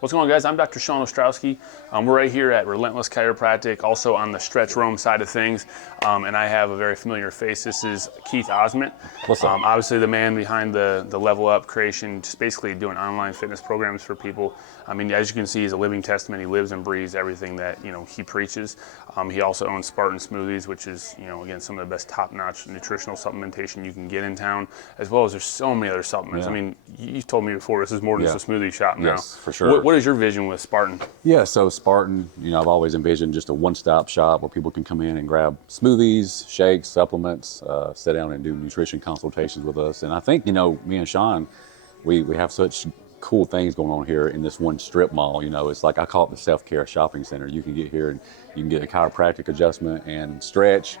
What's going on, guys? I'm Dr. Sean Ostrowski. We're right here at Relentless Chiropractic, also on the stretch roam side of things, and I have a very familiar face. This is Keith Osment. What's up? Obviously the man behind the Level Up creation, just basically doing online fitness programs for people. I mean, as you can see, he's a living testament. He lives and breathes everything that he preaches. He also owns Spartan Smoothies, which is again some of the best top-notch nutritional supplementation you can get in town, as well as there's so many other supplements. Yeah. I mean, you told me before this is more than just a smoothie shop now. Yes, for sure. What is your vision with Spartan? Yeah, so Spartan, I've always envisioned just a one-stop shop where people can come in and grab smoothies, shakes, supplements, sit down and do nutrition consultations with us. And I think, me and Sean, we have such cool things going on here in this one strip mall. It's like I call it the self-care shopping center. You can get here and you can get a chiropractic adjustment and stretch,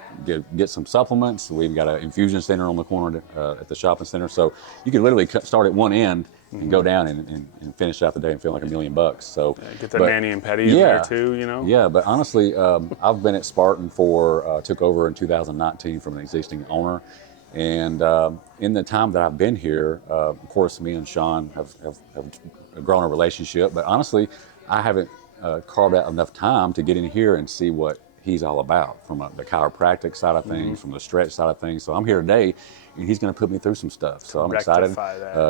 get some supplements. We've got an infusion center on the corner at the shopping center. So you can literally start at one end and go down and finish out the day and feel like $1 million. So get the mani and pedi in there too, Yeah, but honestly, I've been at Spartan took over in 2019 from an existing owner. And in the time that I've been here, of course, me and Sean have grown a relationship. But honestly, I haven't carved out enough time to get in here and see what he's all about from the chiropractic side of things, from the stretch side of things. So I'm here today, and he's going to put me through some stuff. So I'm excited.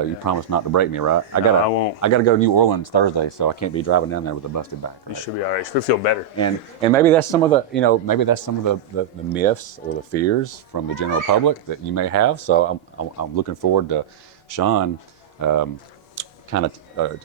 You promised not to break me, right? I won't. I got to go to New Orleans Thursday, so I can't be driving down there with a busted back. Right? You should be all right. You should feel better. And maybe that's some of the maybe that's some of the myths or the fears from the general public that you may have. So I'm looking forward to Sean kind of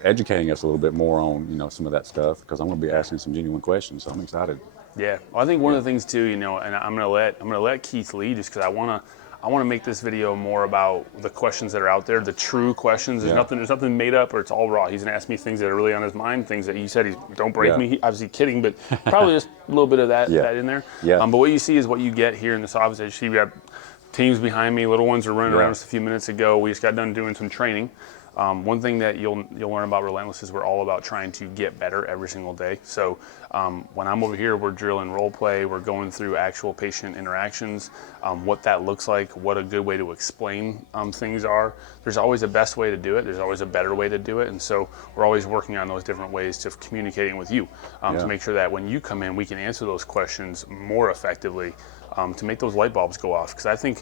educating us a little bit more on some of that stuff, because I'm going to be asking some genuine questions. So I'm excited. Yeah, well, I think one of the things too, and I'm gonna let Keith lead, just because I wanna make this video more about the questions that are out there, the true questions. There's nothing made up or it's all raw. He's gonna ask me things that are really on his mind, things that he said he don't break me. He, obviously kidding, but probably just a little bit of that in there. Yeah. But what you see is what you get here in this office. As you see, we have teams behind me. Little ones are running around just a few minutes ago. We just got done doing some training. One thing that you'll learn about Relentless is we're all about trying to get better every single day. So when I'm over here, we're drilling role play, we're going through actual patient interactions, what that looks like, what a good way to explain things are. There's always a best way to do it. There's always a better way to do it. And so we're always working on those different ways to communicating with you to make sure that when you come in, we can answer those questions more effectively to make those light bulbs go off. Because I think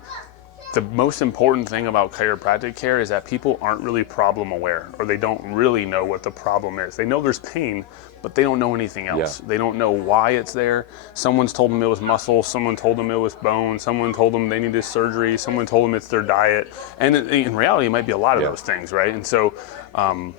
the most important thing about chiropractic care is that people aren't really problem aware, or they don't really know what the problem is. They know there's pain, but they don't know anything else. They don't know why it's there. Someone's told them it was muscle, someone told them it was bone, someone told them they needed surgery, someone told them it's their diet. And in reality, it might be a lot of those things, right? And so I'm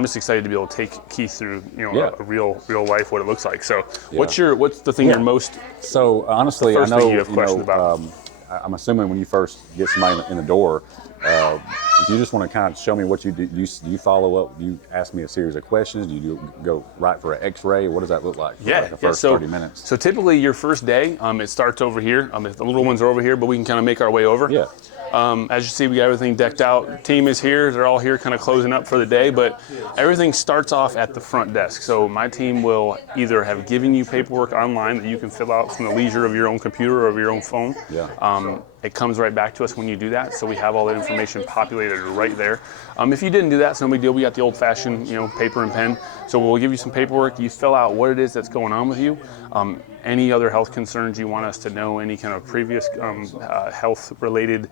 just excited to be able to take Keith through, a real life, what it looks like. So what's the thing you're most, so honestly, first I know thing you have questions about? I'm assuming when you first get somebody in the door, if you just want to kind of show me what you do, you follow up, you ask me a series of questions, do you go right for an x-ray? What does that look like for like the first 30 minutes? So typically your first day, it starts over here. The little ones are over here, but we can kind of make our way over. Yeah. As you see, we got everything decked out. Team is here. They're all here kind of closing up for the day, but everything starts off at the front desk. So my team will either have given you paperwork online that you can fill out from the leisure of your own computer or of your own phone. Yeah. It comes right back to us when you do that, so we have all that information populated right there. If you didn't do that, it's no big deal. We got the old-fashioned, paper and pen. So we'll give you some paperwork. You fill out what it is that's going on with you. Any other health concerns you want us to know, any kind of previous health-related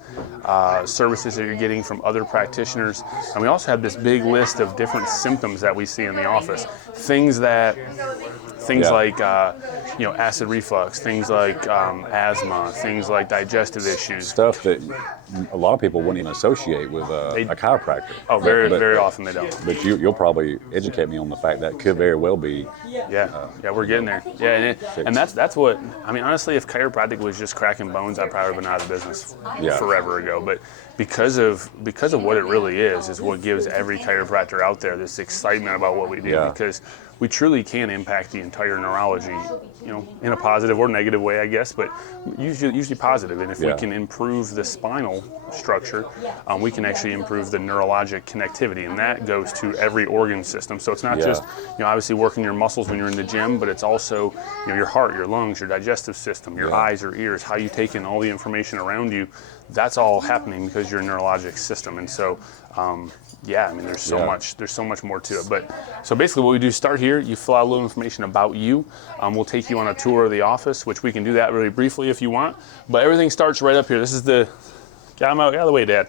services that you're getting from other practitioners. And we also have this big list of different symptoms that we see in the office. Things like acid reflux, things like asthma, things like digestive issues. Stuff that a lot of people wouldn't even associate with a chiropractor. Oh, very often they don't. But you'll probably educate me on the fact that could very well be. We're getting there. Yeah, and that's what, I mean, honestly, if chiropractic was just cracking bones, I'd probably been out of business forever ago. But because of what it really is what gives every chiropractor out there this excitement about what we do, because we truly can impact the entire neurology, in a positive or negative way, I guess, but usually positive. And if we can improve the spinal structure, we can actually improve the neurologic connectivity, and that goes to every organ system. So it's not just, obviously working your muscles when you're in the gym, but it's also, your heart, your lungs, your digestive system, your eyes or ears, how you take in all the information around you. that's all happening because you're a neurologic system. And so, yeah, I mean, there's so much more to it. But so basically what we do is start here, you fill out a little information about you. We'll take you on a tour of the office, which we can do that really briefly if you want. But everything starts right up here. This is the, get out of the way, Dad.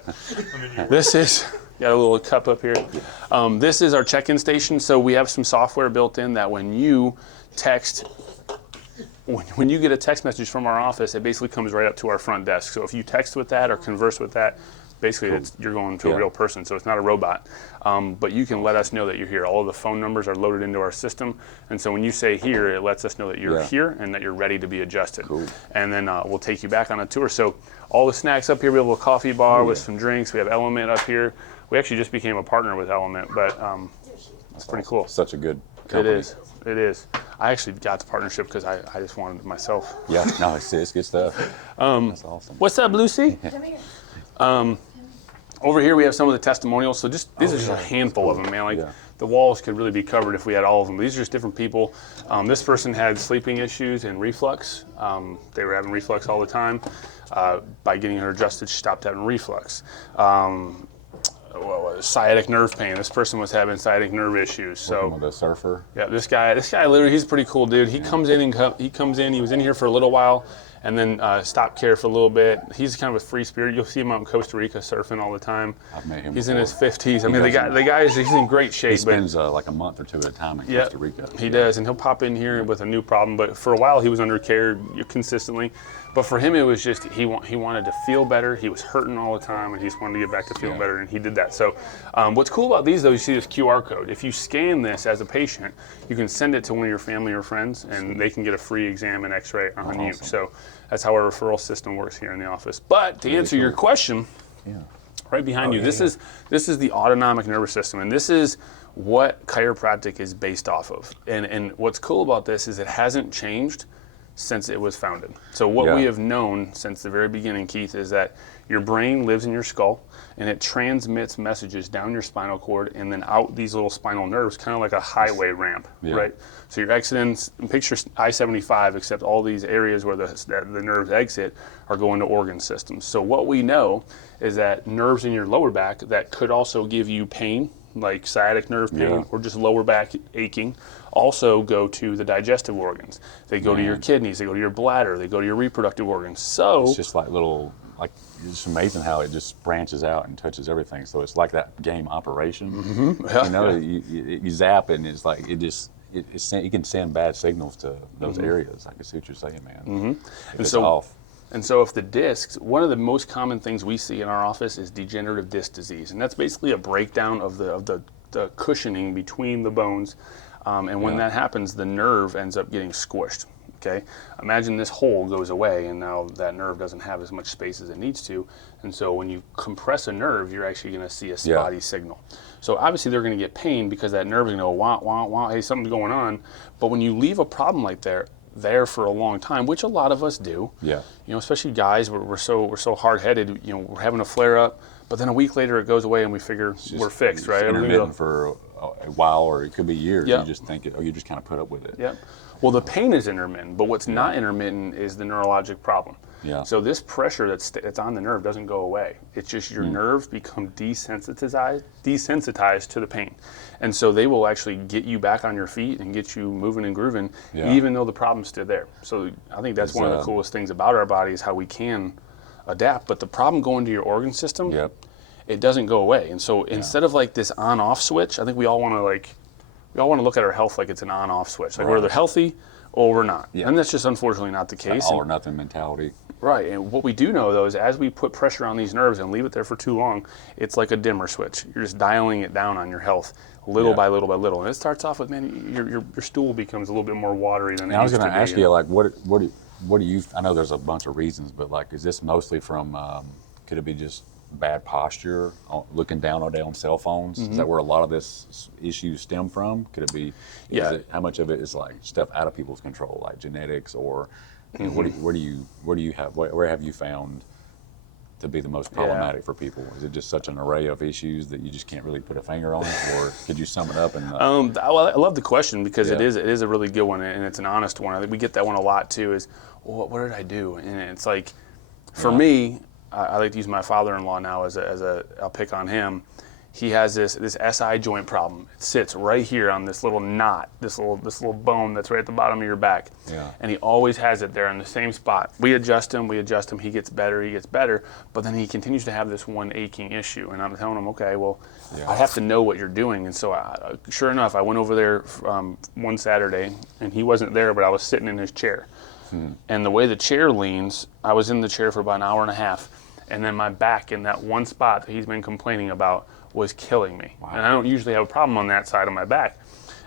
This is, got a little cup up here. This is our check-in station. So we have some software built in that when you text, when you get a text message from our office, it basically comes right up to our front desk. So if you text with that or converse with that, basically you're going to a real person, so it's not a robot. But you can let us know that you're here. All of the phone numbers are loaded into our system, and so when you say here, it lets us know that you're here and that you're ready to be adjusted. Cool. And then we'll take you back on a tour. So all the snacks up here, we have a little coffee bar with some drinks. We have Element up here. We actually just became a partner with Element, but it's pretty cool. Such a good company. It is. I actually got the partnership because I just wanted it myself. Yeah, no, it's good stuff. That's awesome. What's up, Lucy? Come here. Over here we have some of the testimonials. So these are just a handful of them, man. Like the walls could really be covered if we had all of them. These are just different people. This person had sleeping issues and reflux. They were having reflux all the time. By getting her adjusted, she stopped having reflux. Sciatic nerve pain. This person was having sciatic nerve issues. So with a surfer. Yeah, this guy literally, he's a pretty cool dude. He comes in he was in here for a little while and then stopped care for a little bit. He's kind of a free spirit. You'll see him out in Costa Rica surfing all the time. I've met him He's before. in his 50s. I mean, the guy is he's in great shape. He spends like a month or two at a time in Costa Rica. He does, and he'll pop in here with a new problem. But for a while, he was under care consistently. But for him, it was just he wanted to feel better. He was hurting all the time, and he just wanted to get back to feeling better, and he did that. So what's cool about these, though, you see this QR code. If you scan this as a patient, you can send it to one of your family or friends, and they can get a free exam and X-ray on you. So that's how our referral system works here in the office. But to answer your question, right behind you, this is the autonomic nervous system, and this is what chiropractic is based off of. And what's cool about this is it hasn't changed since it was founded. So what we have known since the very beginning, Keith, is that your brain lives in your skull and it transmits messages down your spinal cord and then out these little spinal nerves, kind of like a highway ramp, right? So you're exiting, picture I-75, except all these areas where the nerves exit are going to organ systems. So what we know is that nerves in your lower back that could also give you pain, like sciatic nerve pain or just lower back aching, also go to the digestive organs. They go to your kidneys, they go to your bladder, they go to your reproductive organs. So it's just like it's amazing how it just branches out and touches everything. So it's like that game Operation. You zap and it's like you can send bad signals to those areas. I can see what you're saying, man. It's off. And so if the discs, one of the most common things we see in our office is degenerative disc disease. And that's basically a breakdown of the cushioning between the bones. And when that happens, the nerve ends up getting squished. Okay? Imagine this hole goes away and now that nerve doesn't have as much space as it needs to. And so when you compress a nerve, you're actually going to see a spotty signal. So obviously they're going to get pain because that nerve is going to go, wah, wah, wah, hey, something's going on. But when you leave a problem like there for a long time, which a lot of us do. Yeah. You know, especially guys, we're so hard-headed. You know, we're having a flare-up, but then a week later it goes away and we figure we're fixed, right? Intermittent for a while, or it could be years. You just think you just kind of put up with it. Yeah. Well, the pain is intermittent, but what's not intermittent is the neurologic problem. Yeah. So this pressure that's on the nerve doesn't go away. It's just your nerves become desensitized to the pain. And so they will actually get you back on your feet and get you moving and grooving, even though the problem's still there. So I think that's one of the coolest things about our body is how we can adapt. But the problem going to your organ system, it doesn't go away. And so instead of like this on-off switch, I think we all want to look at our health like it's an on-off switch. Like we're either healthy or we're not. Yeah. And that's just unfortunately not the case. All or nothing mentality. Right, and what we do know though is as we put pressure on these nerves and leave it there for too long, it's like a dimmer switch. You're just dialing it down on your health little by little by little. And it starts off with, man, your stool becomes a little bit more watery than it used to be. I was going to ask you, like, what do you, I know there's a bunch of reasons, but like, is this mostly from, could it be just bad posture, looking down all day on cell phones? Is that where a lot of this issues stem from? Could it be, how much of it is like stuff out of people's control, like genetics, or you know, where have you found to be the most problematic for people? Is it just such an array of issues that you just can't really put a finger on it, or could you sum it up? Well, I love the question because it is a really good one, and it's an honest one. I think we get that one a lot too. Is what did I do? And it's like, for me, I like to use my father-in-law now as I'll pick on him. He has this SI joint problem. It sits right here on this little knot, this little bone that's right at the bottom of your back. Yeah. And he always has it there in the same spot. We adjust him, he gets better, but then he continues to have this one aching issue. And I'm telling him, okay, well, Yeah. I have to know what you're doing. And so sure enough, I went over there one Saturday, and he wasn't there, but I was sitting in his chair. And the way the chair leans, I was in the chair for about an hour and a half, and then my back in that one spot that he's been complaining about was killing me. Wow. And I don't usually have a problem on that side of my back.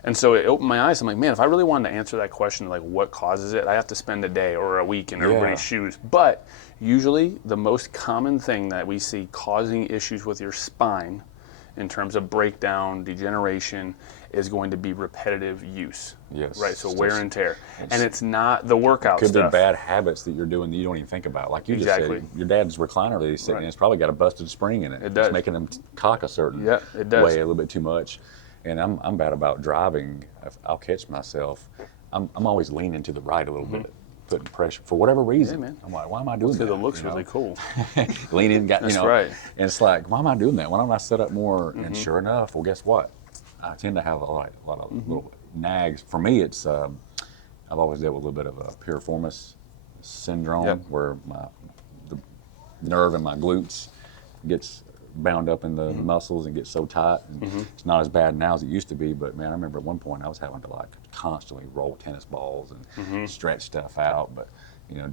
And so it opened my eyes. I'm like, man, if I really wanted to answer that question, like what causes it, I have to spend a day or a week in everybody's shoes. But usually the most common thing that we see causing issues with your spine in terms of breakdown, degeneration, is going to be repetitive use. Yes. Right, so wear and tear. And it's not the workout stuff. Could be bad habits that you're doing that you don't even think about. Like you just said, your dad's recliner that he's sitting in, it's probably got a busted spring in it. It does. It's making him cock a certain way, a little bit too much. And I'm bad about driving. I'll catch myself. I'm always leaning to the right a little bit, putting pressure for whatever reason. Yeah, man. I'm like, why am I doing that? Because it looks really cool. Leaning, That's right. And it's like, why am I doing that? Why don't I set up more? And sure enough, well, guess what? I tend to have a lot of little nags. For me, it's I've always dealt with a little bit of a piriformis syndrome, where the nerve in my glutes gets bound up in the muscles and gets so tight. And it's not as bad now as it used to be, but man, I remember at one point I was having to like constantly roll tennis balls and stretch stuff out. But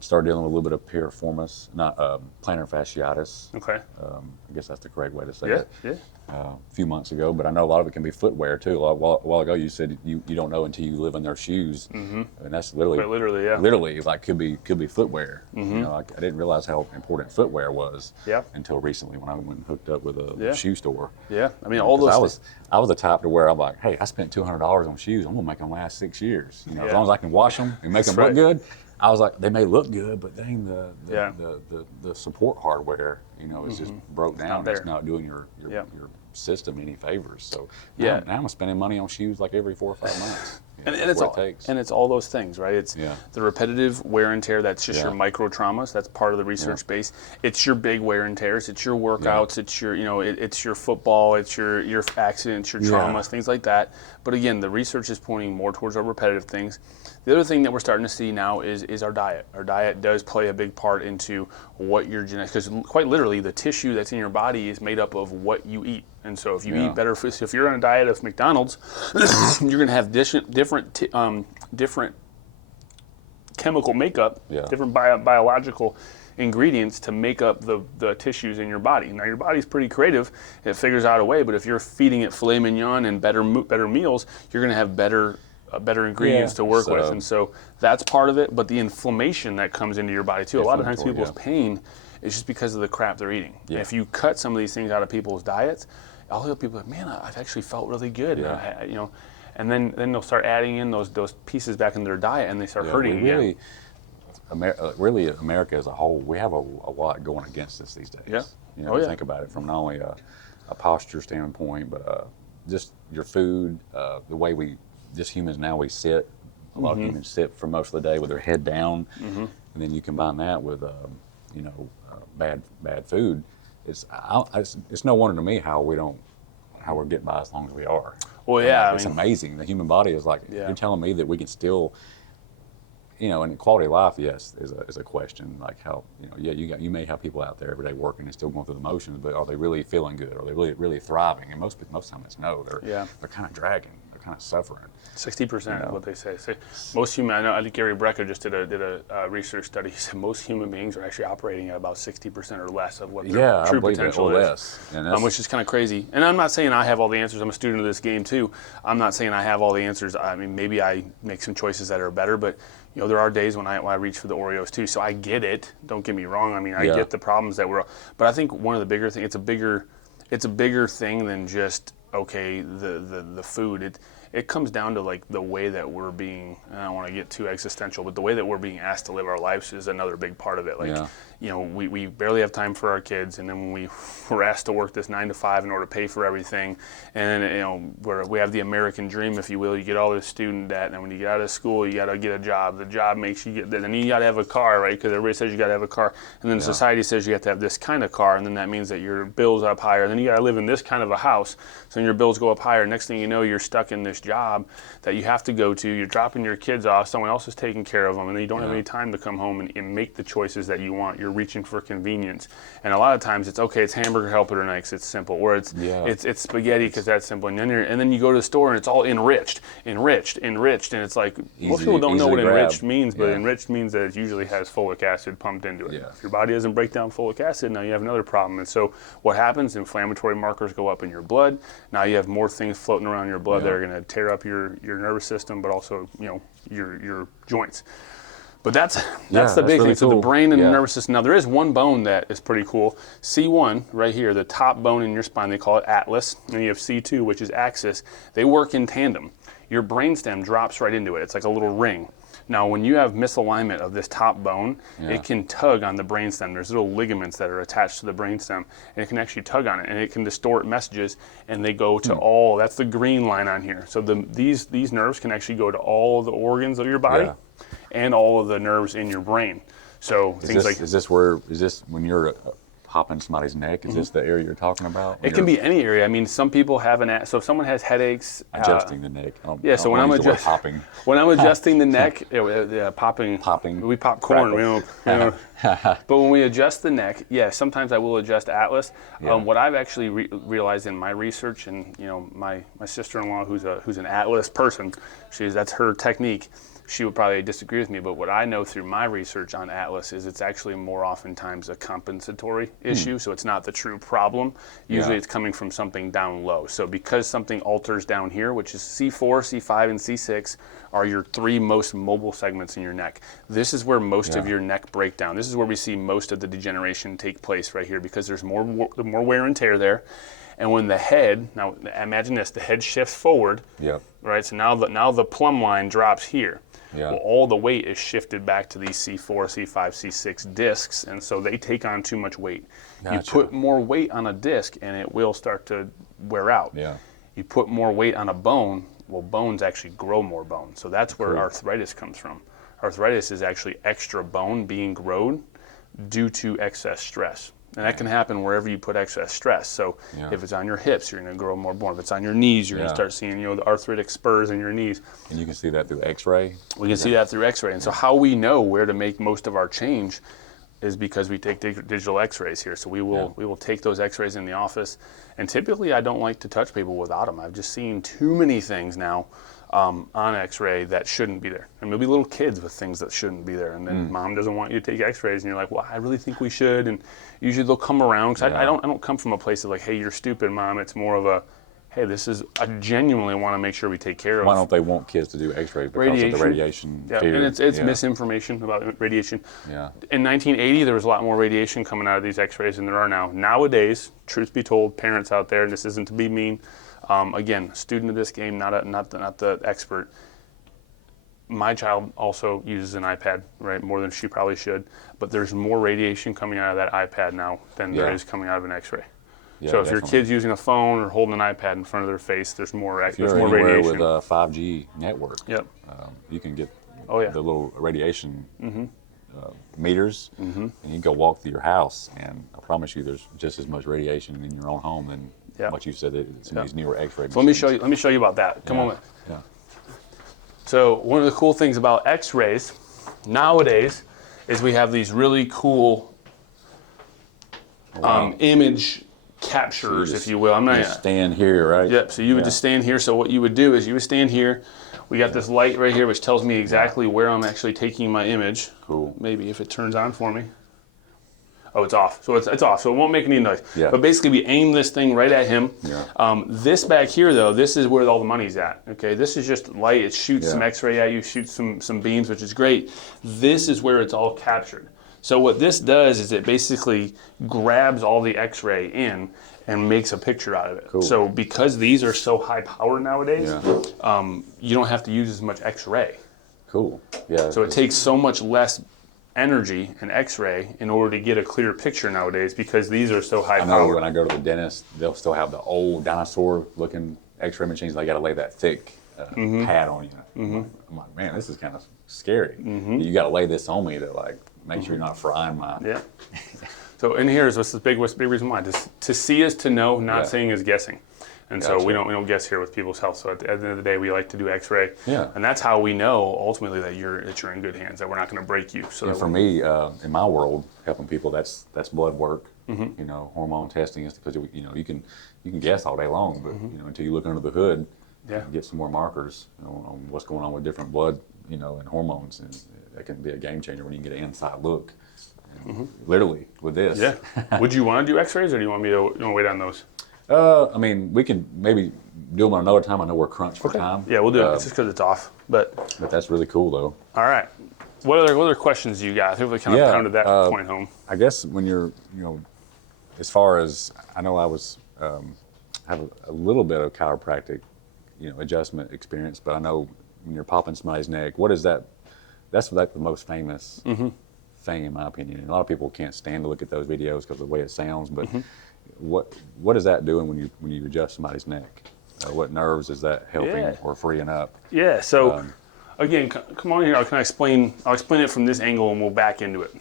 started dealing with a little bit of piriformis, not plantar fasciitis. Okay. I guess that's the correct way to say it. Yeah. A few months ago, but I know a lot of it can be footwear too. A while ago, you said you don't know until you live in their shoes, and that's literally like could be footwear. I didn't realize how important footwear was until recently when I went and hooked up with a shoe store. Yeah, I mean all those. I was the type to where I'm like, hey, I spent $200 on shoes. I'm gonna make them last 6 years. As long as I can wash them and make them look good. I was like, they may look good, but dang, the support hardware, is just broke down. It's not doing your system any favors. So now I'm spending money on shoes like every 4 or 5 months. And it's all those things, right? It's the repetitive wear and tear. That's just your micro traumas. That's part of the research base. It's your big wear and tears. It's your workouts. It's your it's your football. It's your accidents, your traumas, things like that. But again, the research is pointing more towards our repetitive things. The other thing that we're starting to see now is our diet. Our diet does play a big part into what your genetics, because quite literally the tissue that's in your body is made up of what you eat. And so if you eat better food, so if you're on a diet of McDonald's, you're going to have different chemical makeup, different biological ingredients to make up the tissues in your body. Now your body's pretty creative; it figures out a way. But if you're feeding it filet mignon and better meals, you're going to have better ingredients to work with. And so that's part of it. But the inflammation that comes into your body too. A lot of times people's pain is just because of the crap they're eating. And if you cut some of these things out of people's diets, I'll hear people like, man, I've actually felt really good. And then they'll start adding in those pieces back in their diet, and they start hurting again. Really, America as a whole, we have a lot going against us these days. Yeah. Think about it from not only a posture standpoint, but just your food, the way just humans now, we sit. A lot of humans sit for most of the day with their head down, and then you combine that with bad food. It's no wonder to me how we're getting by as long as we are. Well, yeah, it's amazing. The human body is like, you're telling me that we can still, and quality of life, yes, is a question. Like how, you may have people out there every day working and still going through the motions, but are they really feeling good? Are they really thriving? And most times it's no. They're kind of dragging. They're kind of suffering. 60% is what they say. Most human, I think Gary Brecka just did a research study. He said most human beings are actually operating at about 60% or less of what their true potential is. Which is kind of crazy. And I'm not saying I have all the answers. I'm a student of this game too. I'm not saying I have all the answers. I mean, maybe I make some choices that are better, but there are days when I reach for the Oreos too. So I get it. Don't get me wrong. I mean, I get the problems that but I think one of the bigger things, it's a bigger thing than just the food. it comes down to like the way that we're being, and I don't want to get too existential, but the way that we're being asked to live our lives is another big part of it. Like, you know, we barely have time for our kids, and then when we're asked to work this 9 to 5 in order to pay for everything, and then, you know, we have the American dream, if you will. You get all this student debt, and then when you get out of school, you got to get a job. The job makes you get that, and then you got to have a car, right? Because everybody says you got to have a car, and then society says you have to have this kind of car, and then that means that your bills up higher, and then you got to live in this kind of a house, so your bills go up higher. Next thing you know, you're stuck in this job that you have to go to. You're dropping your kids off, someone else is taking care of them, and then you don't have any time to come home and make the choices that you want. You're reaching for convenience, and a lot of times it's okay. It's hamburger helper tonight 'cause it's simple, or it's spaghetti because that's simple. And then you go to the store and it's all enriched, and it's like most people don't know what enriched means, but enriched means that it usually has folic acid pumped into it. If your body doesn't break down folic acid, now you have another problem. And so what happens? Inflammatory markers go up in your blood. Now you have more things floating around your blood that are going to tear up your nervous system, but also, you know, your joints. But that's the big thing. So the brain and the nervous system. Now there is one bone that is pretty cool. C1 right here, the top bone in your spine, they call it atlas. And you have C2, which is axis. They work in tandem. Your brainstem drops right into it. It's like a little ring. Now, when you have misalignment of this top bone, it can tug on the brainstem. There's little ligaments that are attached to the brainstem, and it can actually tug on it, and it can distort messages, and they go to all. That's the green line on here. So these nerves can actually go to all the organs of your body, and all of the nerves in your brain. So is this when you're popping somebody's neck? Is this the area you're talking about? It can be any area. I mean, some people have so if someone has headaches, adjusting the neck. So when I'm adjusting the neck, popping. We pop corn. We don't. But when we adjust the neck, sometimes I will adjust atlas. What I've actually realized in my research, and you know, my sister-in-law, who's an atlas person, that's her technique. She would probably disagree with me, but what I know through my research on Atlas is it's actually more oftentimes a compensatory issue, so it's not the true problem. Usually it's coming from something down low. So because something alters down here, which is C4, C5, and C6 are your 3 most mobile segments in your neck. This is where most of your neck breakdown, this is where we see most of the degeneration take place right here, because there's more wear and tear there. And when the head, now imagine this, the head shifts forward, right? So now the plumb line drops here. Well, all the weight is shifted back to these C4, C5, C6 discs, and so they take on too much weight. You put more weight on a disc, and it will start to wear out. You put more weight on a bone, well, bones actually grow more bone. So that's where arthritis comes from. Arthritis is actually extra bone being grown due to excess stress. And that can happen wherever you put excess stress. So if it's on your hips, you're going to grow more bone. If it's on your knees, you're going to start seeing, you know, the arthritic spurs in your knees. And you can see that through X-ray? We can see that through X-ray. And so how we know where to make most of our change is because we take digital X-rays here. So we will take those X-rays in the office. And typically I don't like to touch people without them. I've just seen too many things now on X-ray that shouldn't be there. And maybe little kids with things that shouldn't be there. And then mom doesn't want you to take X-rays, and you're like, well, I really think we should. And usually they'll come around, because I don't come from a place of like, hey, you're stupid, mom. It's more of a, hey, I genuinely want to make sure we take care of. Why don't they want kids to do X-rays? Because of the radiation fear. And it's misinformation about radiation. In 1980, there was a lot more radiation coming out of these X-rays than there are now. Nowadays, truth be told, parents out there, and this isn't to be mean, again, student of this game, not the expert. My child also uses an iPad, right, more than she probably should. But there's more radiation coming out of that iPad now than there is coming out of an X-ray. So if your kid's using a phone or holding an iPad in front of their face, there's more radiation. With a 5G network, you can get the little radiation meters, and you can go walk through your house, and I promise you there's just as much radiation in your own home than what you said it's in these newer X-ray machines. Let me show you about that. Come on. So one of the cool things about X-rays nowadays is we have these really cool image capturers, if you will. I'm not stand here, right? Yep. So you would just stand here. So what you would do is you would stand here. We got this light right here, which tells me exactly where I'm actually taking my image. Cool. Maybe if it turns on for me. Oh, it's off. So it's off. So it won't make any noise. But basically, we aim this thing right at him. This back here, though, this is where all the money's at. Okay. This is just light. It shoots some X-ray at you, shoots some beams, which is great. This is where it's all captured. So what this does is it basically grabs all the X-ray in, and makes a picture out of it. Cool. So because these are so high powered nowadays, Yeah. you don't have to use as much X-ray. Cool. Yeah. So it takes so much less energy and X-ray in order to get a clear picture nowadays because these are so high I know powered. when I go to the dentist, they'll still have the old dinosaur-looking X-ray machines. They got to lay that thick pad on you. I'm like, man, this is kind of scary. You got to lay this on me to like make sure you're not frying my. Yeah. So in here is what's the big reason why. To see is to know, not seeing is guessing. And so we don't guess here with people's health. So at the end of the day, we like to do X-ray. Yeah. And that's how we know ultimately that you're in good hands, that we're not going to break you. So And for me, in my world, helping people, that's blood work. You know, hormone testing is because you can guess all day long, but until you look under the hood, and get some more markers on what's going on with different blood, and hormones, and that can be a game changer when you get an inside look. Literally with this. Yeah. Would you want to do X-rays, or do you want me to wait on those? I mean, we can maybe do them another time. I know we're crunched for time. Yeah, we'll do it. It's just because it's off. But that's really cool, though. All right. What other questions do you got? I think we kind of pounded that point home. I guess when you're, as far as I know, I was have a little bit of chiropractic, adjustment experience, but I know when you're popping somebody's neck, what is that? That's like the most famous thing, in my opinion. And a lot of people can't stand to look at those videos because of the way it sounds, but. What is that doing when you adjust somebody's neck? What nerves is that helping or freeing up? Yeah. So again, come on here. I'll explain it from this angle, and we'll back into it.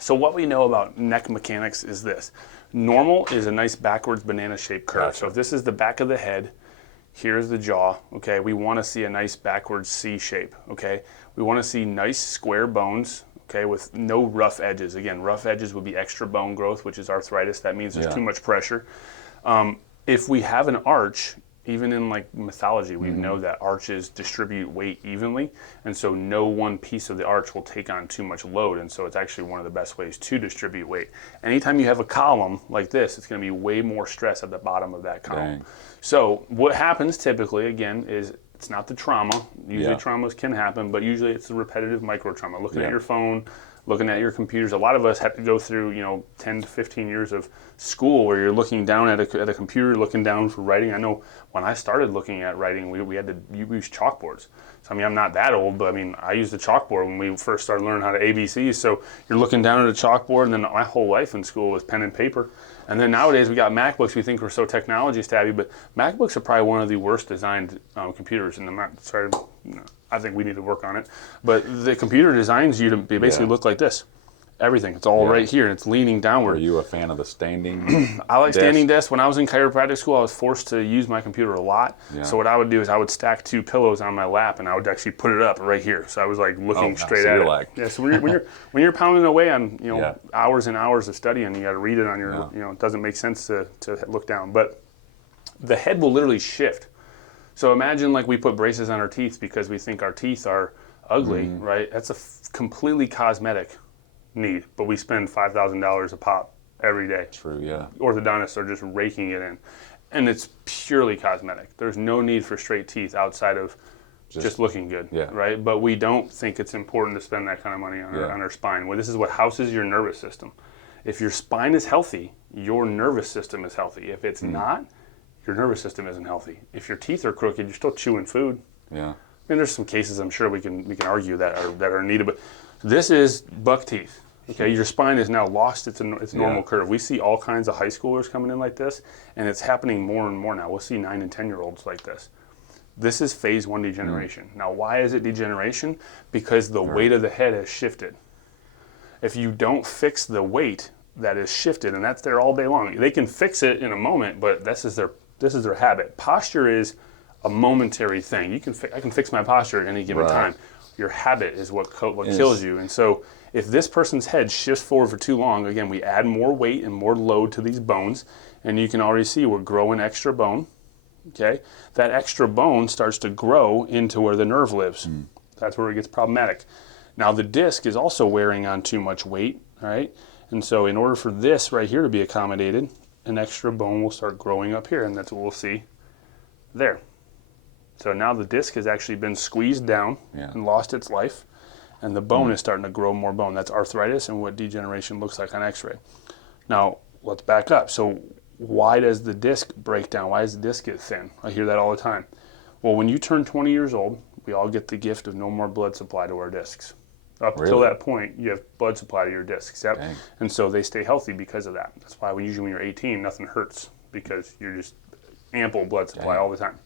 So what we know about neck mechanics is this: normal is a nice backwards banana-shaped curve. Gotcha. So if this is the back of the head, here's the jaw. Okay, we want to see a nice backwards C shape. Okay, we want to see nice square bones. Okay, with no rough edges. Again, rough edges would be extra bone growth, which is arthritis. That means there's too much pressure. If we have an arch, even in like mythology, we know that arches distribute weight evenly, and so no one piece of the arch will take on too much load, and so it's actually one of the best ways to distribute weight. Anytime you have a column like this, it's going to be way more stress at the bottom of that column. Dang. So what happens typically, again, is it's not the trauma. Usually traumas can happen, but usually it's the repetitive micro trauma. Looking at your phone, looking at your computers. A lot of us have to go through, 10 to 15 years of school where you're looking down at a computer, looking down for writing. I know when I started looking at writing, we had to use chalkboards. So, I'm not that old, but I used a chalkboard when we first started learning how to ABCs. So you're looking down at a chalkboard, and then my whole life in school was pen and paper. And then nowadays we got MacBooks. We think we're so technology savvy, but MacBooks are probably one of the worst designed computers. And I'm not sorry, I think we need to work on it. But the computer designs you to basically look like this. Everything. It's all right here, and it's leaning downward. Are you a fan of the standing? I like standing desks. When I was in chiropractic school, I was forced to use my computer a lot. Yeah. So what I would do is I would stack 2 pillows on my lap, and I would actually put it up right here. So I was like looking straight at it. Yeah. So when you're pounding away on hours and hours of studying, you got to read it on your it doesn't make sense to look down. But the head will literally shift. So imagine like we put braces on our teeth because we think our teeth are ugly, right? That's a completely cosmetic need, but we spend $5,000 a pop every day. True, yeah. Orthodontists are just raking it in, and it's purely cosmetic. There's no need for straight teeth outside of just looking good, right? But we don't think it's important to spend that kind of money on our spine. Well, this is what houses your nervous system. If your spine is healthy, your nervous system is healthy. If it's not, your nervous system isn't healthy. If your teeth are crooked, you're still chewing food. Yeah. There's some cases I'm sure we can argue that are needed, but this is buck teeth. Okay, your spine has now lost its normal curve. We see all kinds of high schoolers coming in like this, and it's happening more and more now. We'll see 9 and 10-year-olds like this. This is phase 1 degeneration. Now, why is it degeneration? Because the weight of the head has shifted. If you don't fix the weight that is shifted, and that's there all day long, they can fix it in a moment, but this is their habit. Posture is a momentary thing. I can fix my posture at any given time. Your habit is what kills you, and so. If this person's head shifts forward for too long, again, we add more weight and more load to these bones, and you can already see we're growing extra bone, okay? That extra bone starts to grow into where the nerve lives. That's where it gets problematic. Now, the disc is also wearing on too much weight, all right? And so in order for this right here to be accommodated, an extra bone will start growing up here, and that's what we'll see there. So now the disc has actually been squeezed down and lost its life. And the bone is starting to grow more bone. That's arthritis and what degeneration looks like on x-ray. Now, let's back up. So why does the disc break down? Why does the disc get thin? I hear that all the time. Well, when you turn 20 years old, we all get the gift of no more blood supply to our discs. Up until that point, you have blood supply to your discs. Yep. Dang. And so they stay healthy because of that. That's why usually when you're 18, nothing hurts because you're just ample blood supply all the time.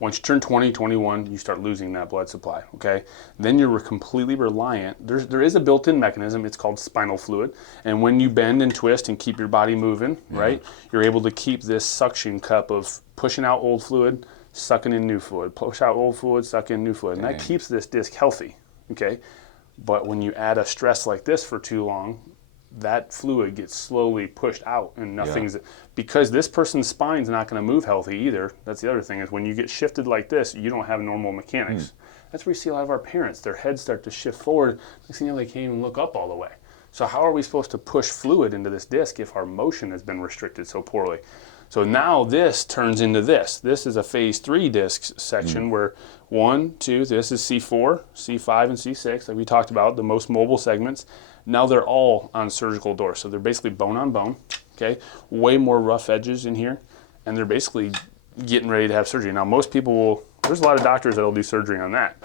Once you turn 20, 21, you start losing that blood supply, okay? Then you're completely reliant. There is a built-in mechanism. It's called spinal fluid. And when you bend and twist and keep your body moving, right, you're able to keep this suction cup of pushing out old fluid, sucking in new fluid, push out old fluid, suck in new fluid. And that keeps this disc healthy, okay? But when you add a stress like this for too long, that fluid gets slowly pushed out and nothing's because this person's spine's not going to move healthy either. That's the other thing is when you get shifted like this, you don't have normal mechanics. That's where you see a lot of our parents, their heads start to shift forward. Next thing you know, they can't even look up all the way. So how are we supposed to push fluid into this disc if our motion has been restricted so poorly? So now this turns into this. This is a phase 3 disc section where 1, 2, this is C4, C5, and C6, like we talked about, the most mobile segments. Now they're all on surgical doors. So they're basically bone on bone, okay? Way more rough edges in here. And they're basically getting ready to have surgery. Now most people will, there's a lot of doctors that will do surgery on that.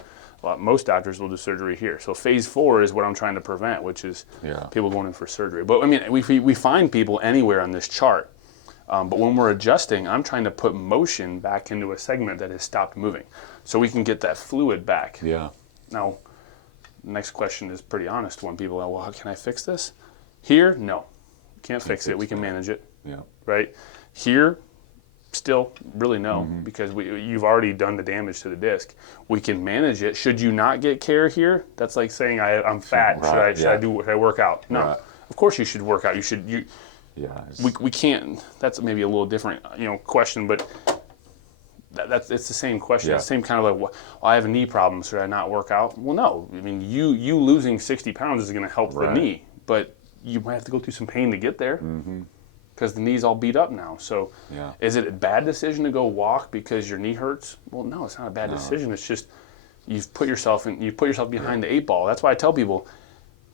Most doctors will do surgery here. So phase 4 is what I'm trying to prevent, which is people going in for surgery. But I mean, we find people anywhere on this chart. But when we're adjusting, I'm trying to put motion back into a segment that has stopped moving so we can get that fluid back. Yeah. Now, the next question is pretty honest one. People are, well, how can I fix this? Here, no. Can't fix it. We can manage it. Yeah. Right? Here, still, really no, because you've already done the damage to the disc. We can manage it. Should you not get care here? That's like saying I'm fat. Right. Should I work out? No. Right. Of course you should work out. Yeah. We can't. That's maybe a little different, question, but it's the same question. Yeah. It's the same kind of like, well, I have a knee problem. Should I not work out? Well, no. I mean, you losing 60 pounds is going to help the knee, but you might have to go through some pain to get there because the knee's all beat up now. So, is it a bad decision to go walk because your knee hurts? Well, no, it's not a bad decision. It's just you've put yourself behind the 8 ball. That's why I tell people,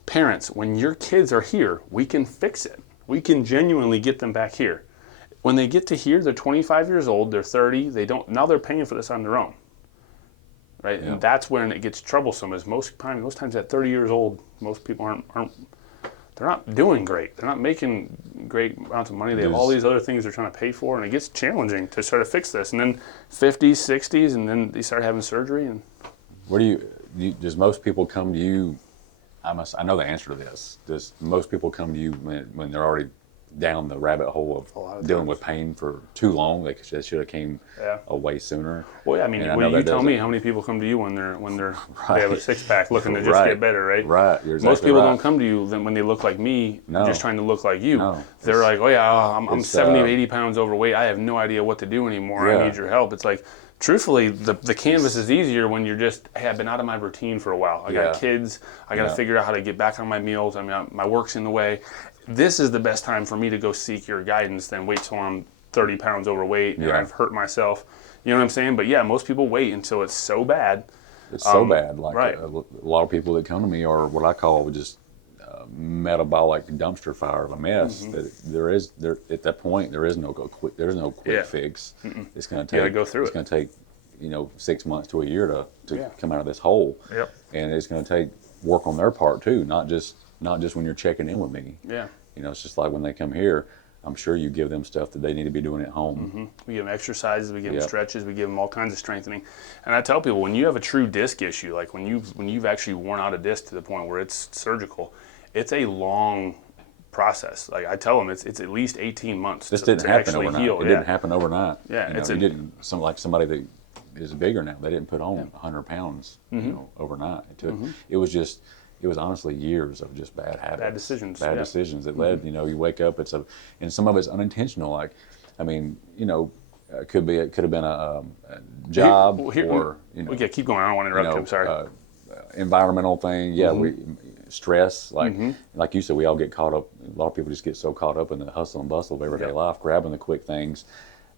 parents, when your kids are here, we can fix it. We can genuinely get them back here. When they get to here, they're 25 years old, they're 30, now they're paying for this on their own. Right? Yeah. And that's when it gets troublesome is most times at 30 years old, most people they're not doing great. They're not making great amounts of money. They have all these other things they're trying to pay for, and it gets challenging to try to fix this. And then 50s, 60s, and then they start having surgery. And does most people come to you? I know the answer to this. Does most people come to you when they're already down the rabbit hole of dealing with pain for too long? They should have came away sooner. Well, yeah, I mean, you tell me how many people come to you when they're they have a 6-pack looking to just get better, right? Right. You're exactly most people right. don't come to you when they look like me, just trying to look like you. No. They're like, oh yeah, I'm 70, 80 pounds overweight. I have no idea what to do anymore. I need your help. It's like, truthfully, the canvas is easier when you're just, hey, I've been out of my routine for a while. I got kids. I got to figure out how to get back on my meals. I mean, my work's in the way. This is the best time for me to go seek your guidance than wait till I'm 30 pounds overweight and I've hurt myself. You know what I'm saying? But yeah, most people wait until it's so bad. It's so bad. Like a lot of people that come to me are what I call just metabolic dumpster fire of a mess. That at that point there is no quick fix. It's going to take. You gotta go through it's going to take 6 months to a year to come out of this hole. Yep. And it's going to take work on their part too, not just when you're checking in with me. Yeah. It's just like when they come here, I'm sure you give them stuff that they need to be doing at home. We give them exercises, we give them stretches, we give them all kinds of strengthening. And I tell people, when you have a true disc issue, like when you've actually worn out a disc to the point where it's surgical, it's a long process. Like I tell them, it's at least 18 months to happen actually overnight. heal. It didn't happen overnight. Yeah, like somebody that is bigger now. They didn't put on 100 pounds overnight. It was honestly years of just bad habits, bad decisions that led. You wake up. And some of it's unintentional. Like, I mean, it could have been a job or keep going. I don't want to interrupt you. I'm sorry. Environmental thing. Yeah, stress. Like you said, we all get caught up. A lot of people just get so caught up in the hustle and bustle of everyday life, grabbing the quick things.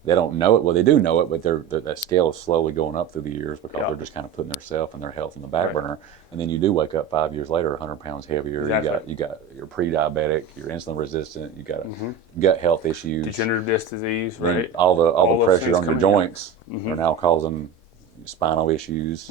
they don't know it. Well, they do know it, but that scale is slowly going up through the years because Yeah. they're just kind of putting themselves and their health on the back Right. burner. And then you do wake up 5 years later, 100 pounds heavier. Exactly. You're pre-diabetic, you're insulin resistant, you got gut health issues. Degenerative disc disease, Then right? all the those pressure things on your coming joints are now causing spinal issues.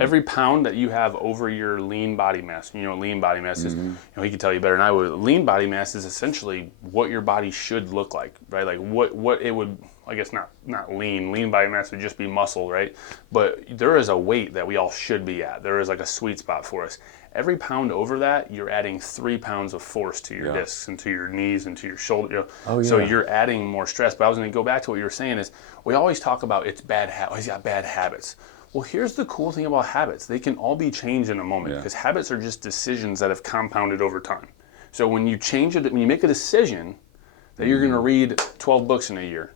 Every pound that you have over your lean body mass, you know, lean body mass is, you know, he can tell you better than I would. Lean body mass is essentially what your body should look like, right? Like what it would, I guess not lean. Lean body mass would just be muscle, right? But there is a weight that we all should be at. There is like a sweet spot for us. Every pound over that, you're adding 3 pounds of force to your discs and to your knees and to your shoulder. You know? Oh, So yeah. you're adding more stress. But I was going to go back to what you were saying is we always talk about it's bad habits. He's got bad habits. Well, here's the cool thing about habits. They can all be changed in a moment because habits are just decisions that have compounded over time. So when you change it, when you make a decision that you're going to read 12 books in a year,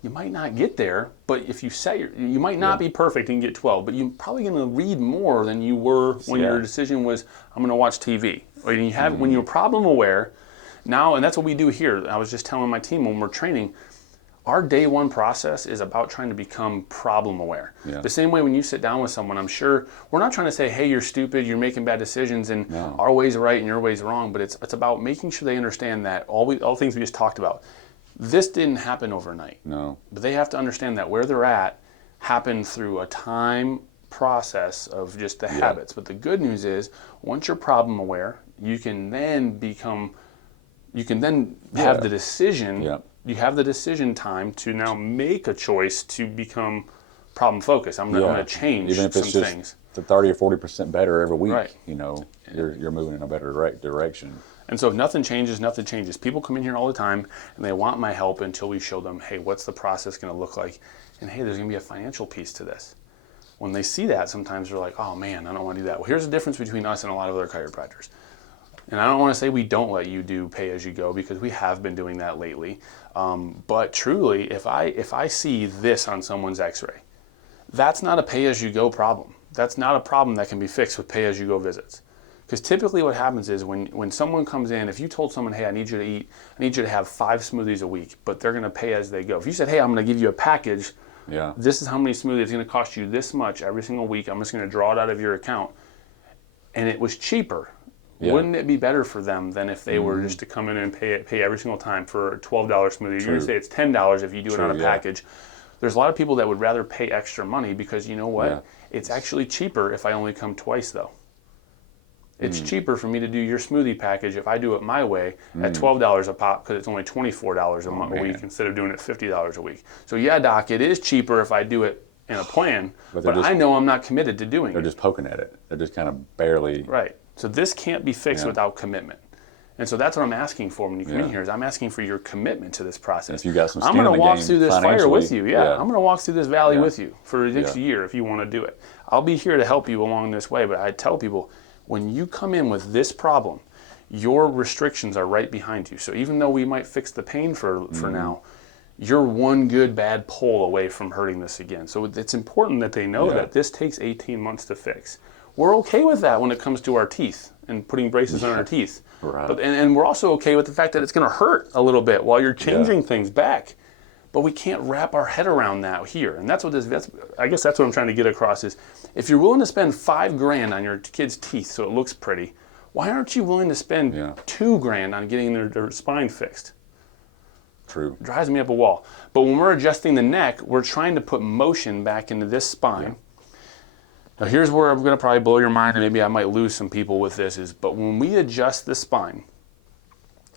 you might not get there, but if you set you might not be perfect and get 12, but you're probably going to read more than you were when your decision was, I'm going to watch TV. When you have, when you're problem aware, now, and that's what we do here. I was just telling my team when we're training, our day one process is about trying to become problem aware. Yeah. The same way when you sit down with someone, I'm sure we're not trying to say, hey, you're stupid, you're making bad decisions, and our way's right and your way's wrong, but it's about making sure they understand that all the things we just talked about, this didn't happen overnight. No. But they have to understand that where they're at happened through a time process of just the habits. But the good news is, once you're problem aware, you can then have the decision. You have the decision time to now make a choice to become problem focused. I'm going to change even if it's some just things. to 30 or 40% better every week. Right. You know, you're moving in a better direction. And so if nothing changes, nothing changes. People come in here all the time and they want my help until we show them, hey, what's the process going to look like? And hey, there's going to be a financial piece to this. When they see that, sometimes they're like, oh man, I don't want to do that. Well, here's the difference between us and a lot of other chiropractors. And I don't want to say we don't let you do pay as you go because we have been doing that lately. But truly, if I see this on someone's x-ray, that's not a pay as you go problem. That's not a problem that can be fixed with pay as you go visits. Because typically what happens is when someone comes in, if you told someone, hey, I need you to have 5 smoothies a week, but they're going to pay as they go. If you said, hey, I'm going to give you a package, this is how many smoothies, it's going to cost you this much every single week, I'm just going to draw it out of your account, and it was cheaper, wouldn't it be better for them than if they were just to come in and pay every single time for a $12 smoothie? You're going to say it's $10 if you do it on a package. There's a lot of people that would rather pay extra money because you know what? It's actually cheaper if I only come twice though. It's cheaper for me to do your smoothie package if I do it my way at $12 a pop because it's only $24 a week instead of doing it $50 a week. So yeah, doc, it is cheaper if I do it in a plan, but I know I'm not committed to doing it. They're just poking at it. They're just kind of barely. Right. So this can't be fixed without commitment. And so that's what I'm asking for when you come in here is I'm asking for your commitment to this process. And if you got some I'm skin going in to the walk game through this fire with you. financially, I'm going to walk through this valley with you for the next Yeah. year if you want to do it. I'll be here to help you along this way, but I tell people, when you come in with this problem, your restrictions are right behind you. So even though we might fix the pain for now, you're one good bad pull away from hurting this again. So it's important that they know that this takes 18 months to fix. We're okay with that when it comes to our teeth and putting braces on our teeth. Right. But, and we're also okay with the fact that it's going to hurt a little bit while you're changing things back. But we can't wrap our head around that here. And that's what I guess that's what I'm trying to get across is if you're willing to spend $5,000 on your kid's teeth so it looks pretty, why aren't you willing to spend $2,000 on getting their spine fixed? True. It drives me up a wall. But when we're adjusting the neck, we're trying to put motion back into this spine. Now here's where I'm going to probably blow your mind and maybe I might lose some people with this but when we adjust the spine,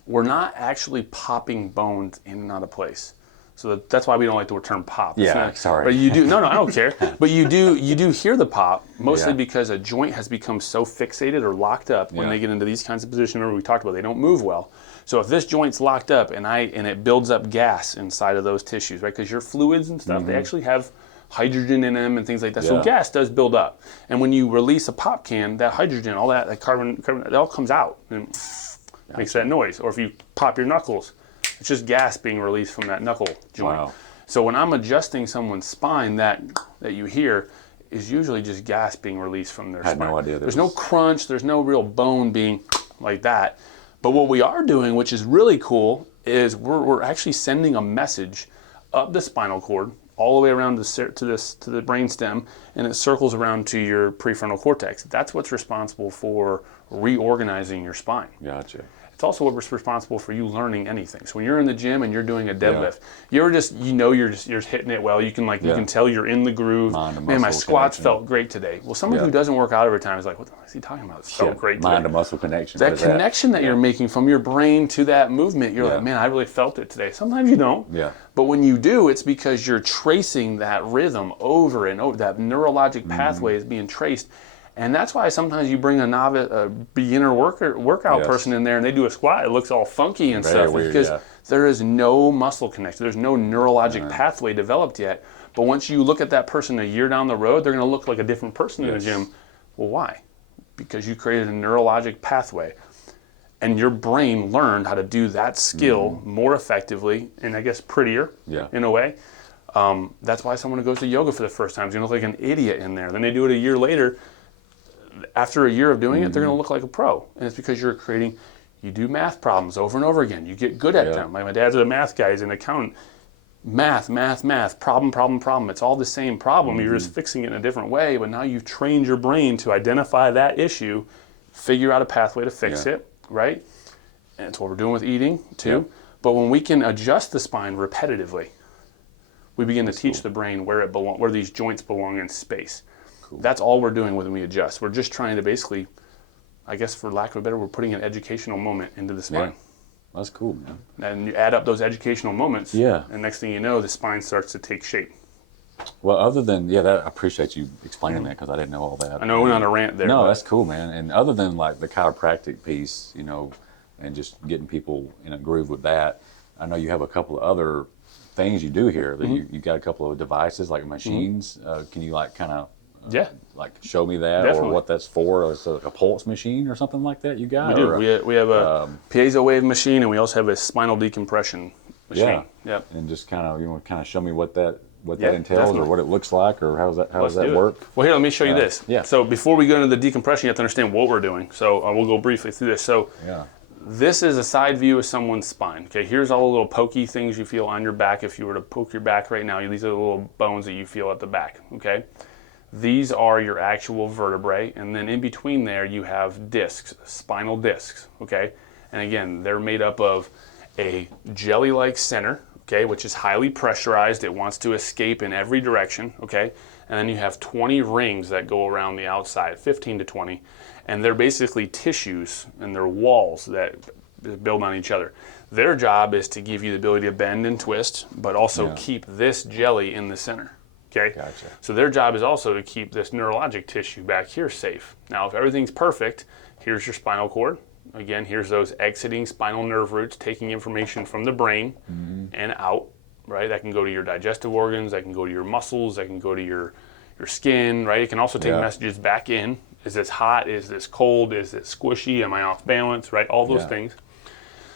we're not actually popping bones in and out of place. So that's why we don't like the term pop. Sorry. But you do, no, I don't care. But you do hear the pop, mostly because a joint has become so fixated or locked up when they get into these kinds of positions. Remember we talked about they don't move well. So if this joint's locked up and it builds up gas inside of those tissues, right? Because your fluids and stuff, they actually have hydrogen in them and things like that. So gas does build up. And when you release a pop can, that hydrogen, all that carbon, it all comes out and makes that noise. Or if you pop your knuckles, it's just gas being released from that knuckle joint. Wow. So when I'm adjusting someone's spine, that you hear is usually just gas being released from their spine. I had no idea. There's no crunch, there's no real bone being like that. But what we are doing, which is really cool, is we're actually sending a message up the spinal cord, all the way around to the brain stem, and it circles around to your prefrontal cortex. That's what's responsible for reorganizing your spine. Gotcha. It's also what's responsible for you learning anything. So when you're in the gym and you're doing a deadlift, you're hitting it well. You can tell you're in the groove. Man, my squats felt great today. Well, someone who doesn't work out every time is like, what the hell is he talking about? It felt great today. Mind to muscle connection. That connection that you're making from your brain to that movement, you're like, man, I really felt it today. Sometimes you don't. Yeah. But when you do, it's because you're tracing that rhythm over and over. That neurologic pathway is being traced. And that's why sometimes you bring a beginner workout person in there and they do a squat, it looks all funky and stuff because there is no muscle connection. There's no neurologic pathway developed yet. But once you look at that person a year down the road, they're going to look like a different person in the gym. Well, why? Because you created a neurologic pathway. And your brain learned how to do that skill more effectively and I guess prettier in a way. That's why someone who goes to yoga for the first time is going to look like an idiot in there. Then they do it a year later. After a year of doing it, they're going to look like a pro. And it's because you do math problems over and over again. You get good at them. Like my dad's a math guy, he's an accountant. Math, problem. It's all the same problem. You're just fixing it in a different way, but now you've trained your brain to identify that issue, figure out a pathway to fix it, right? And it's what we're doing with eating too. But when we can adjust the spine repetitively, we begin to teach the brain where these joints belong in space. That's all we're doing when we adjust. We're just trying to basically, I guess for lack of a better, we're putting an educational moment into the spine. Yeah. That's cool, man. And you add up those educational moments, and next thing you know, the spine starts to take shape. Well, other than, I appreciate you explaining that because I didn't know all that. I know I went on a rant there. No, that's cool, man. And other than like the chiropractic piece, and just getting people in a groove with that, I know you have a couple of other things you do here. That you got a couple of devices like machines. Can you like kind of like show me that or what that's for? Or is it like a pulse machine or something like that you got? We do. We have a piezo wave machine and we also have a spinal decompression machine. And just kind of show me what that entails or what it looks like or how does that work? Well, here, let me show you this. So before we go into the decompression, you have to understand what we're doing. So we'll go briefly through this. So this is a side view of someone's spine. Okay, here's all the little pokey things you feel on your back. If you were to poke your back right now, these are the little bones that you feel at the back. Okay. These are your actual vertebrae, and then in between there you have discs, spinal discs, okay? And again, they're made up of a jelly-like center, okay, which is highly pressurized. It wants to escape in every direction, okay? And then you have 20 rings that go around the outside, 15 to 20, and they're basically tissues and they're walls that build on each other. Their job is to give you the ability to bend and twist, but also keep this jelly in the center. Okay, gotcha. So their job is also to keep this neurologic tissue back here safe. Now, if everything's perfect, here's your spinal cord. Again, here's those exiting spinal nerve roots taking information from the brain and out, right? That can go to your digestive organs, that can go to your muscles, that can go to your skin, right? It can also take messages back in. Is this hot? Is this cold? Is it squishy? Am I off balance, right? All those things.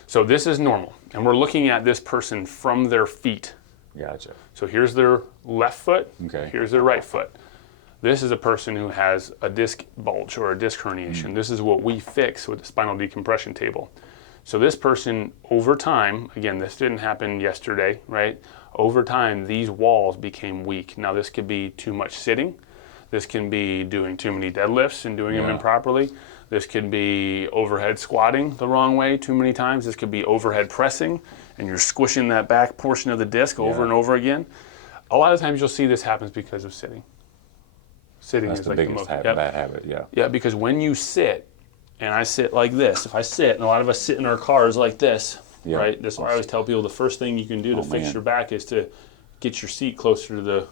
So this is normal. And we're looking at this person from their feet. Gotcha. So here's their left foot, okay. Here's their right foot. This is a person who has a disc bulge or a disc herniation. This is what we fix with the spinal decompression table. So this person, over time, again, this didn't happen yesterday, right? Over time, these walls became weak. Now this could be too much sitting. This can be doing too many deadlifts and doing them improperly. This could be overhead squatting the wrong way too many times. This could be overhead pressing, and you're squishing that back portion of the disc over and over again. A lot of times you'll see this happens because of sitting. Sitting That's is the like biggest the most bad habit, Yeah, because when you sit, and I sit like this, if I sit, and a lot of us sit in our cars like this, right? That's why I always tell people the first thing you can do to fix your back is to get your seat closer to the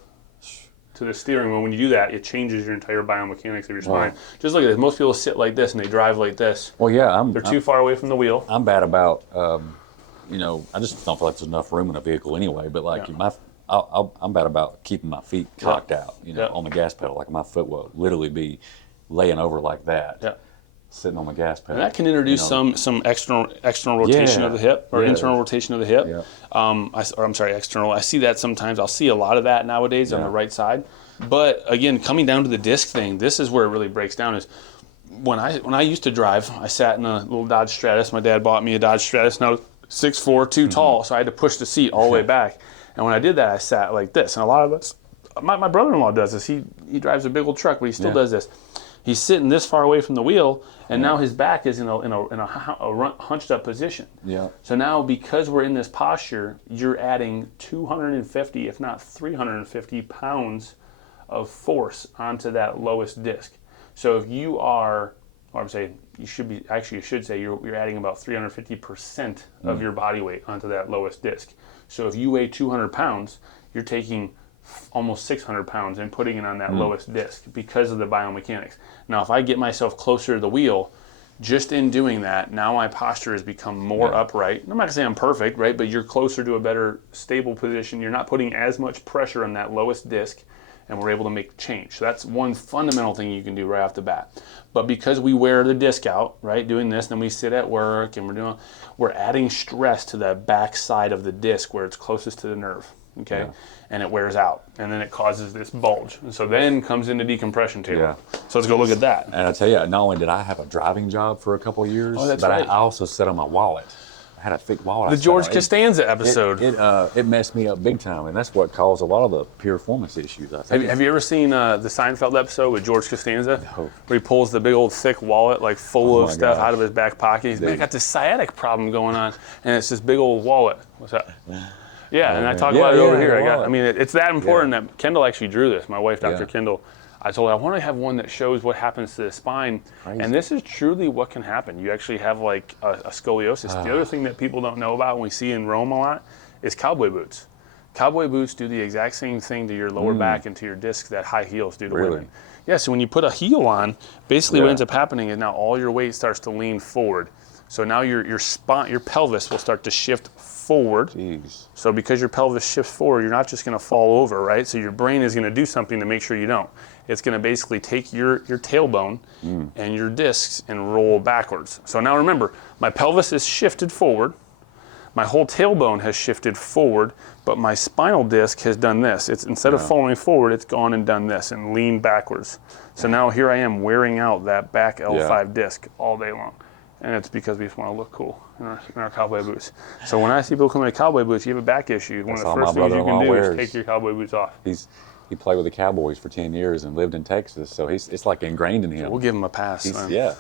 steering wheel. When you do that, it changes your entire biomechanics of your spine. Just look at this. Most people sit like this and they drive like this. Well, they're too far away from the wheel. I'm bad about, I just don't feel like there's enough room in a vehicle anyway. But like I'm bad about keeping my feet cocked out, on the gas pedal. Like my foot will literally be laying over like that, sitting on the gas pedal. And that can introduce some external rotation of the hip or internal rotation of the hip. External. I see that sometimes. I'll see a lot of that nowadays on the right side. But again, coming down to the disc thing, this is where it really breaks down. Is when I used to drive, I sat in a little Dodge Stratus. My dad bought me a Dodge Stratus. Now 6'4", too tall, so I had to push the seat all the way back. And when I did that, I sat like this. And a lot of us, my brother-in-law does this. He drives a big old truck, but he still does this. He's sitting this far away from the wheel, and now his back is in a hunched up position. Yeah. So now, because we're in this posture, you're adding 250, if not 350 pounds of force onto that lowest disc. So if you are, or I'm saying, you should say you're adding about 350% of your body weight onto that lowest disc. So if you weigh 200 pounds, you're taking almost 600 pounds and putting it on that lowest disc because of the biomechanics. Now, if I get myself closer to the wheel, just in doing that, now my posture has become more upright. I'm not going to say I'm perfect, right? But you're closer to a better stable position. You're not putting as much pressure on that lowest disc, and we're able to make change. So that's one fundamental thing you can do right off the bat. But because we wear the disc out, right, doing this, then we sit at work and we're adding stress to the back side of the disc where it's closest to the nerve. Okay, and it wears out, and then it causes this bulge, and so then comes into decompression table. Yeah. So let's go look at that. And I tell you, not only did I have a driving job for a couple of years, Oh, that's but right. I also sat on my wallet. I had a thick wallet. The George Costanza episode. It messed me up big time, and that's what caused a lot of the piriformis issues. I think. Have you ever seen the Seinfeld episode with George Costanza? No. Where he pulls the big old thick wallet like full of my stuff gosh. out of his back pocket. He's got this sciatic problem going on, and it's this big old wallet. What's that? Yeah, and I talk about it over here. It's that important that Kendall actually drew this. My wife, Dr. Kendall, I told her I want to have one that shows what happens to the spine. Crazy. And this is truly what can happen. You actually have like a scoliosis. The other thing that people don't know about, and we see in Rome a lot, is cowboy boots. Cowboy boots do the exact same thing to your lower back and to your disc that high heels do to women. Yeah, so when you put a heel on, basically what ends up happening is now all your weight starts to lean forward. So now your spine, your pelvis will start to shift forward. Jeez. So because your pelvis shifts forward, you're not just going to fall over, right? So your brain is going to do something to make sure you don't. It's going to basically take your tailbone and your discs and roll backwards. So now remember, my pelvis is shifted forward. My whole tailbone has shifted forward, but my spinal disc has done this. It's instead of falling forward, it's gone and done this and leaned backwards. So now here I am wearing out that back L5 disc all day long. And it's because we just want to look cool in our cowboy boots. So when I see people come in cowboy boots, you have a back issue. One of the first things you can do is take your cowboy boots off. He played with the Cowboys for 10 years and lived in Texas, so it's like ingrained in him. We'll give him a pass. Yeah.